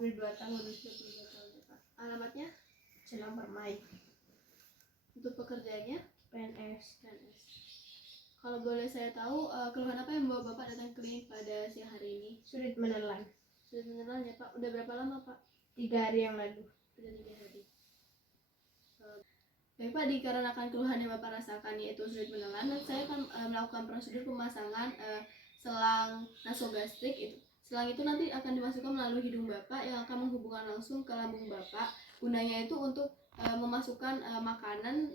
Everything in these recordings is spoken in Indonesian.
22 tahun. 22 tahun ya, Pak. Alamatnya Jalan Permai. untuk pekerjaannya PNS. PNS. Kalau boleh saya tahu, keluhan apa yang membawa Bapak datang klinik pada siang hari ini? Sulit menelan. Sudah menelan ya, Pak? Udah berapa lama, Pak? 3 hari yang lalu. Sudah 3 hari. Baik Pak, dikarenakan keluhan yang Bapak rasakan yaitu sulit menelan, dan saya akan melakukan prosedur pemasangan selang nasogastrik itu. Selang itu nanti akan dimasukkan melalui hidung Bapak yang akan menghubungkan langsung ke lambung Bapak. Gunanya itu untuk memasukkan makanan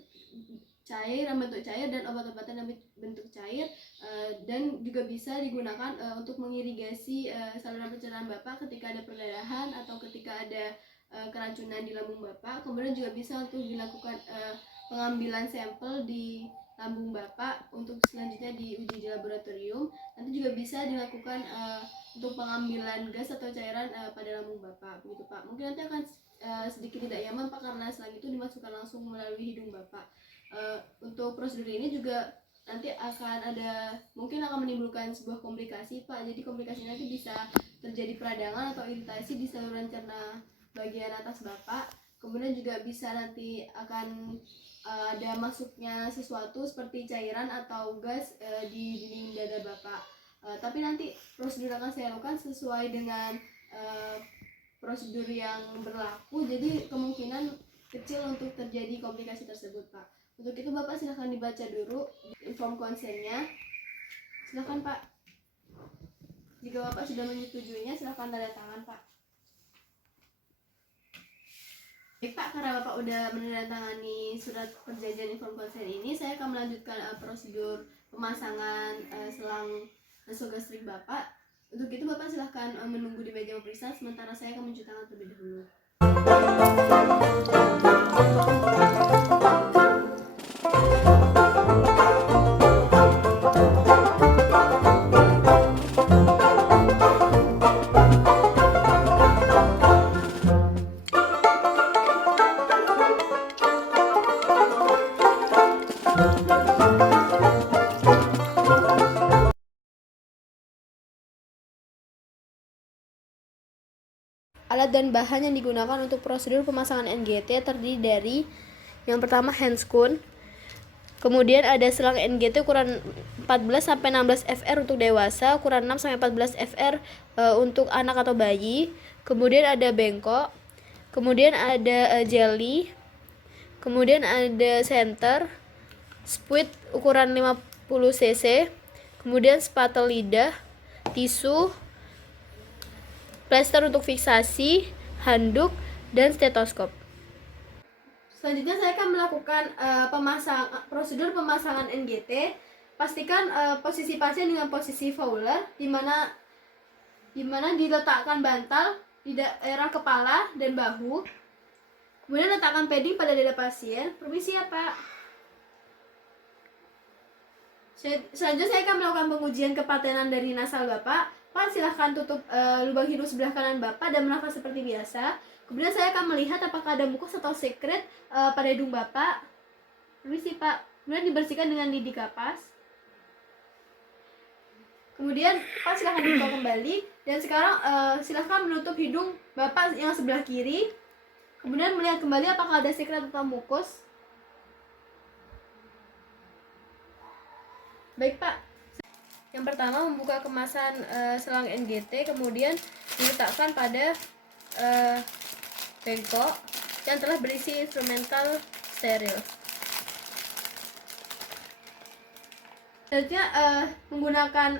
cair, bentuk cair, dan obat-obatan yang bentuk cair, dan juga bisa digunakan untuk mengirigasi saluran pencernaan Bapak ketika ada perdarahan atau ketika ada keracunan di lambung Bapak. Kemudian juga bisa untuk dilakukan pengambilan sampel di lambung Bapak untuk selanjutnya diuji di laboratorium. Nanti juga bisa dilakukan untuk pengambilan gas atau cairan pada lambung Bapak, begitu Pak. Mungkin nanti akan sedikit tidak nyaman Pak karena selang itu dimasukkan langsung melalui hidung Bapak. Untuk prosedur ini juga nanti mungkin akan menimbulkan sebuah komplikasi Pak. Jadi komplikasi nanti bisa terjadi peradangan atau iritasi di saluran cerna bagian atas Bapak. Kemudian juga bisa nanti akan ada masuknya sesuatu seperti cairan atau gas di dinding dada Bapak. Tapi nanti prosedur akan saya lakukan sesuai dengan prosedur yang berlaku. Jadi kemungkinan kecil untuk terjadi komplikasi tersebut Pak. Untuk itu Bapak silahkan dibaca dulu inform konsennya. Silahkan Pak. Jika Bapak sudah menyetujuinya, silahkan tanda tangan Pak. Baik Pak, karena Bapak udah menandatangani surat perjanjian inform konsen ini, saya akan melanjutkan prosedur pemasangan selang nasogastrik Bapak. Untuk itu Bapak silahkan menunggu di meja pemeriksa, sementara saya akan mencuci tangan terlebih dahulu. Alat dan bahan yang digunakan untuk prosedur pemasangan NGT terdiri dari yang pertama handscoon, kemudian ada selang NGT ukuran 14-16 fr untuk dewasa, ukuran 6-14 fr untuk anak atau bayi, kemudian ada bengkok, kemudian ada jelly, kemudian ada center, spuit ukuran 50 cc, kemudian spatel lidah, tisu, plester untuk fiksasi, handuk, dan stetoskop. Selanjutnya saya akan melakukan prosedur pemasangan NGT. Pastikan posisi pasien dengan posisi Fowler, di mana diletakkan bantal di daerah kepala dan bahu. Kemudian letakkan padding pada dada pasien. Permisi ya Pak. Selanjutnya saya akan melakukan pengujian kepatenan dari nasal Bapak. Pak, silahkan tutup lubang hidung sebelah kanan Bapak dan bernafas seperti biasa. Kemudian saya akan melihat apakah ada mukus atau sekret pada hidung Bapak. Permisi Pak. Kemudian dibersihkan dengan lidi kapas. Kemudian Pak silahkan dibuka kembali. Dan sekarang silahkan menutup hidung Bapak yang sebelah kiri. Kemudian melihat kembali apakah ada sekret atau mukus. Baik Pak. Yang pertama, membuka kemasan selang NGT, kemudian diletakkan pada bengkok yang telah berisi instrumental steril. Selanjutnya menggunakan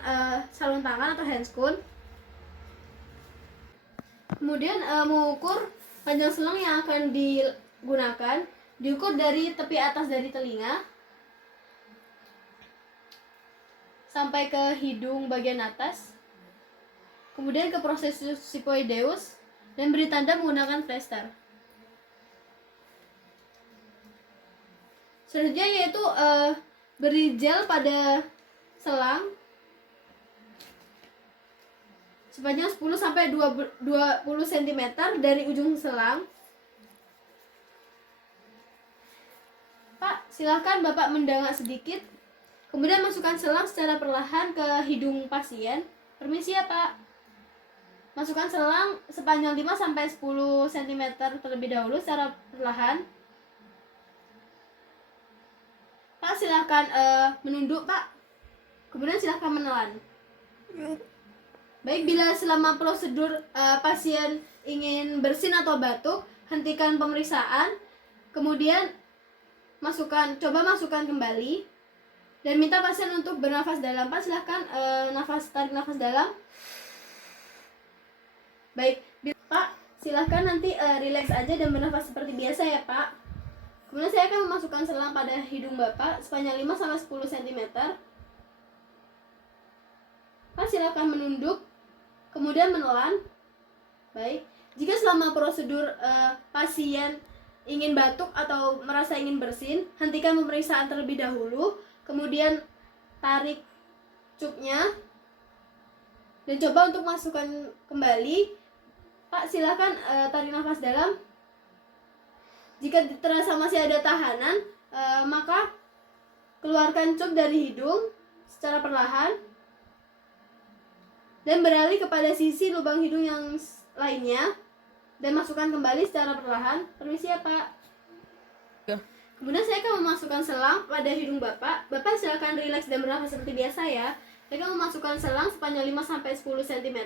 sarung tangan atau handscoon. Kemudian mengukur panjang selang yang akan digunakan, diukur dari tepi atas dari telinga sampai ke hidung bagian atas, kemudian ke processus sifoideus, dan beri tanda menggunakan plester. Selanjutnya yaitu beri gel pada selang sepanjang 10-20 cm dari ujung selang. Pak, silakan Bapak mendangak sedikit. Kemudian masukkan selang secara perlahan ke hidung pasien. Permisi ya Pak. masukkan selang sepanjang 5 sampai 10 cm terlebih dahulu secara perlahan. Pak, silahkan menunduk, Pak. Kemudian silahkan menelan. Baik, bila selama prosedur pasien ingin bersin atau batuk, hentikan pemeriksaan. Kemudian coba masukkan kembali dan minta pasien untuk bernafas dalam. Pak, silahkan tarik nafas dalam. Baik, Pak, silahkan nanti relax aja dan bernafas seperti biasa ya, Pak. Kemudian saya akan memasukkan selang pada hidung Bapak sepanjang 5-10 cm. Pak, silakan menunduk, kemudian menelan. Baik, jika selama prosedur pasien ingin batuk atau merasa ingin bersin, hentikan pemeriksaan terlebih dahulu, kemudian tarik cupnya, dan coba untuk masukkan kembali. Pak, silakan tarik nafas dalam. Jika terasa masih ada tahanan, maka keluarkan cup dari hidung secara perlahan dan beralih kepada sisi lubang hidung yang lainnya dan masukkan kembali secara perlahan. Permisi ya, Pak. Ya. Kemudian saya akan memasukkan selang pada hidung Bapak. Bapak silakan rileks dan bernafas seperti biasa ya. Saya akan memasukkan selang sepanjang 5-10 cm.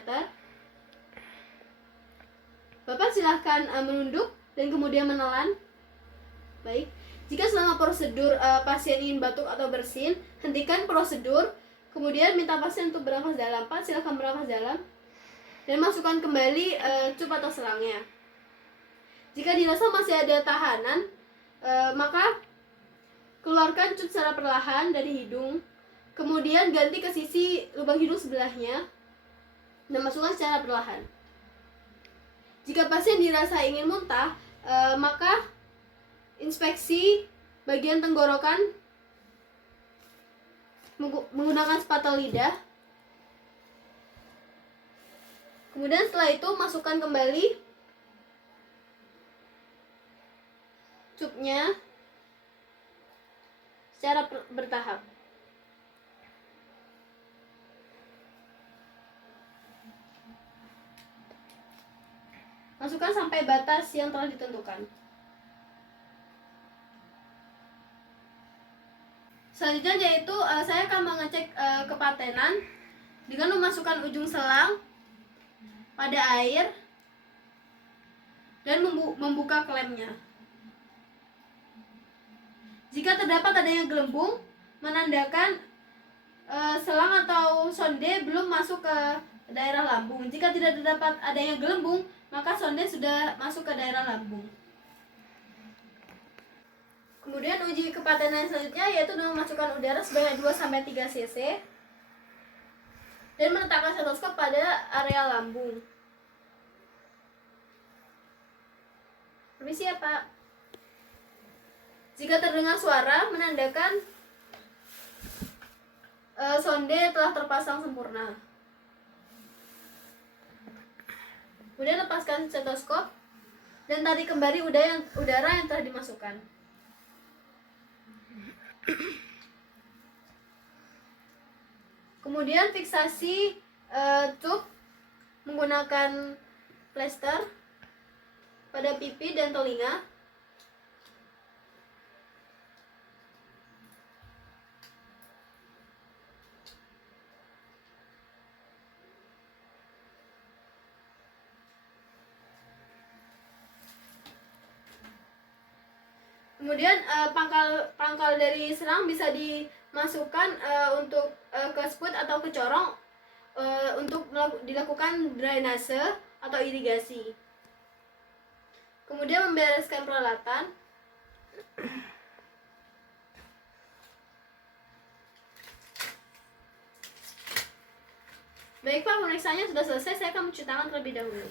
Bapak silahkan menunduk dan kemudian menelan. Baik, jika selama prosedur pasien ingin batuk atau bersin, hentikan prosedur, kemudian minta pasien untuk bernafas dalam. Pak, silahkan bernafas dalam dan masukkan kembali cup atau selangnya. Jika dirasa masih ada tahanan, maka keluarkan cup secara perlahan dari hidung, kemudian ganti ke sisi lubang hidung sebelahnya dan masukkan secara perlahan. Jika pasien dirasa ingin muntah, maka inspeksi bagian tenggorokan menggunakan spatel lidah. Kemudian setelah itu masukkan kembali cupnya secara bertahap. Masukkan sampai batas yang telah ditentukan. Selanjutnya yaitu saya akan mengecek kepatenan dengan memasukkan ujung selang pada air dan membuka klemnya. Jika terdapat adanya gelembung, menandakan selang atau sonde belum masuk ke daerah lambung. Jika tidak terdapat adanya gelembung, maka sonde sudah masuk ke daerah lambung. Kemudian uji kepatenan selanjutnya yaitu dengan memasukkan udara sebanyak 2-3 cc dan meletakkan stetoskop pada area lambung. Permisi ya, Pak. Jika terdengar suara, menandakan sonde telah terpasang sempurna. Kemudian lepaskan stetoskop dan tarik kembali udara yang telah dimasukkan. Kemudian fiksasi cup menggunakan plester pada pipi dan telinga. Kemudian pangkal dari selang bisa dimasukkan untuk ke sput atau ke corong untuk dilakukan drainase atau irigasi. Kemudian membereskan peralatan. Baik Pak, pemeriksaannya sudah selesai. Saya akan mencuci tangan terlebih dahulu.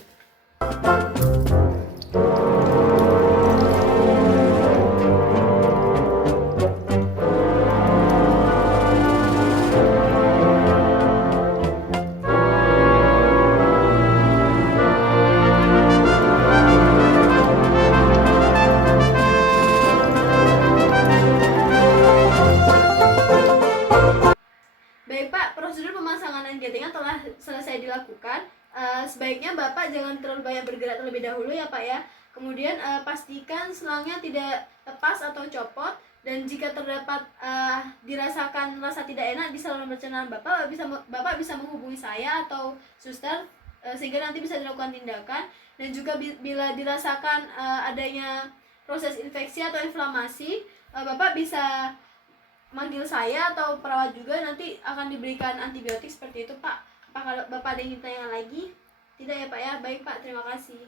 Baik Pak, prosedur pemasangan anggetingan telah selesai dilakukan. sebaiknya Bapak jangan terlalu banyak bergerak terlebih dahulu ya Pak ya. Kemudian pastikan selangnya tidak lepas atau copot, dan jika terdapat dirasakan rasa tidak enak di saluran pencernaan Bapak bisa menghubungi saya atau suster sehingga nanti bisa dilakukan tindakan. Dan juga bila dirasakan adanya proses infeksi atau inflamasi, Bapak bisa manggil saya atau perawat juga, nanti akan diberikan antibiotik seperti itu Pak. Apakah Bapak ada yang ingin tanyakan lagi? Tidak ya Pak ya? Baik Pak, terima kasih.